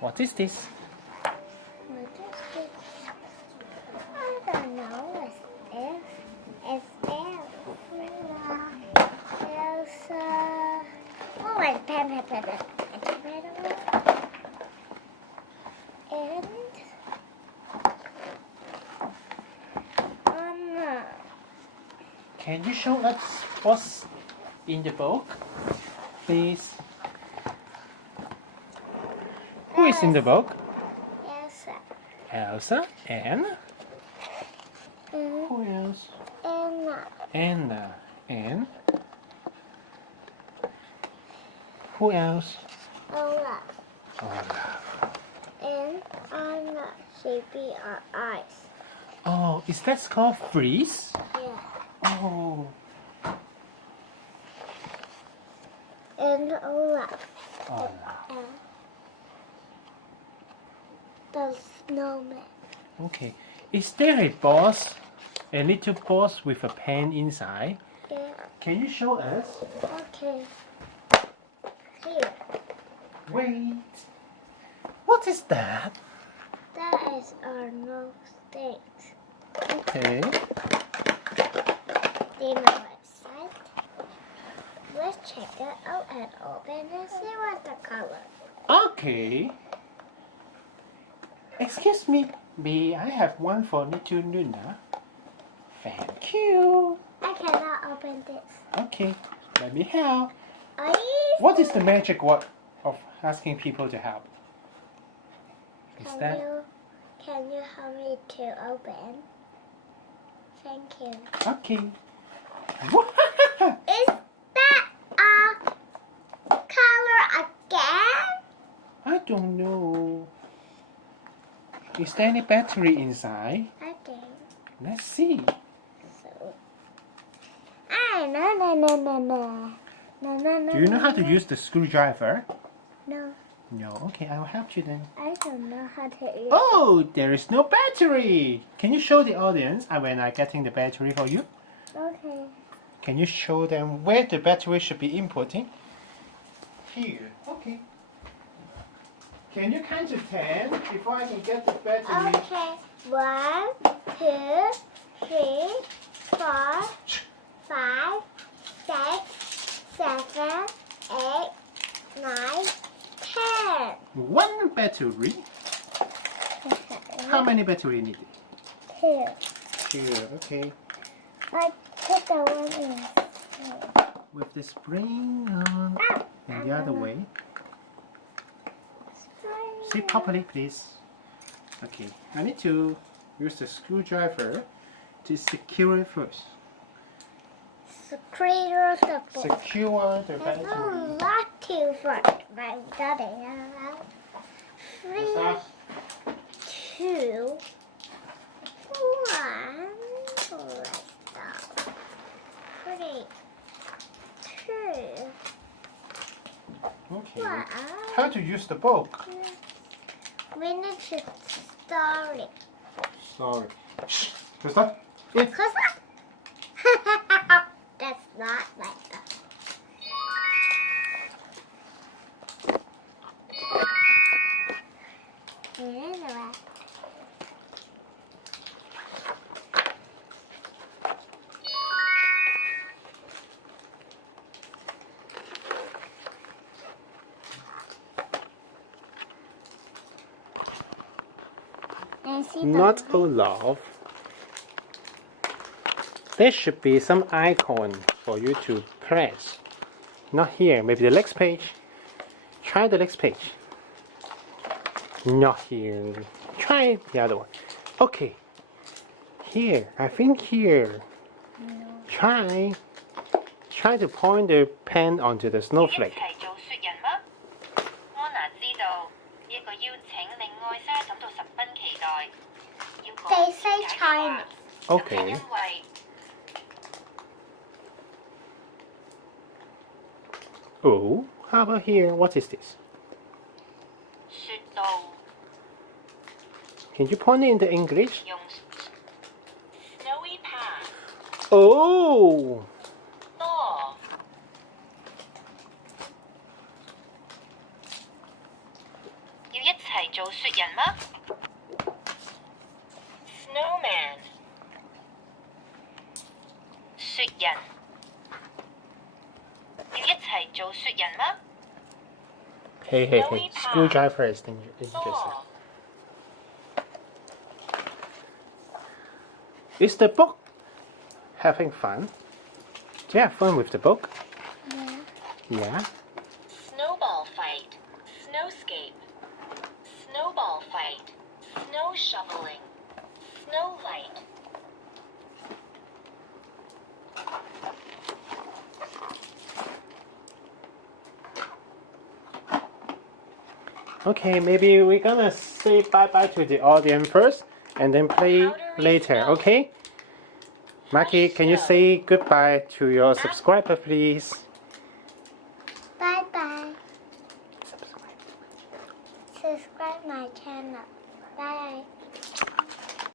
What is this? What is this? I don't know. What's this? It's Elsa. Oh, and pen. And Can you show us what's in the book, please? Who is in the book? Elsa. Elsa and who else? Anna. Anna and who else? Olaf. Olaf. And Anna. She be our eyes. Oh, is that called freeze? Yeah. Oh. And Olaf. Olaf. The snowman. Okay. Is there a box? A little box with a pen inside? Yeah. Can you show us? Okay. Here. Wait. What is that? That is our nose things. Okay. The website. Let's check it out and open and see what the color. Okay. Excuse me, may I have one for little Nuna? Thank you. I cannot open this. Okay, let me help. Are you? What is the magic word of asking people to help? Can you help me to open? Thank you. Okay. Is that a color again? I don't know. Is there any battery inside? I think Let's see. so. No. Do you know how to use the screwdriver? No, No. Okay, I will help you then. I don't know how to use. Oh, there is no battery. Can you show the audience when I'm getting the battery for you? Okay. Can you show them where the battery should be inputting? Here. Okay. Can you count to 10 before I can get the battery? Okay. 1, 2, 3, 4, 5, 6, 7, 8, 9, 10. One battery. How many battery needed? 2. Here. Okay. I put the one in. With the spring on and the other way. Sit properly, please. Okay. I need to use the screwdriver to secure it first. Secure the book. Secure the There's a battery. lot to first. I've done it. 3, 2, 1. Let's go. 3, 2, Okay. 1. How to use the book? We need to start it. Sorry. Shh. Krista? In. Cause that's not like that. Anyway. Not Olaf. There should be some icon for you to press. Not here. Maybe the next page. Try the next page. Not here. Try the other one. Okay. Here. I think here. No. Try to point the pen onto the snowflake. They say Chinese. Okay. Oh, how about here? What is this? Can you point it into English? Oh! 齊做雪人嗎 ？Snowman 雪人要一齊做雪人嗎 Hey, hey, hey. Screwdriver is dangerous. Saw Is the book having fun? Do you have fun with the book? Yeah. Yeah. Snowball fight Snowscape Snowball fight Snow shoveling Snow light Okay, maybe we're gonna say bye-bye to the audience first and then play Powdery later, snow. okay? Maki, can you snow. say goodbye to your subscriber, please? Bye bye. Subscribe my channel. Bye.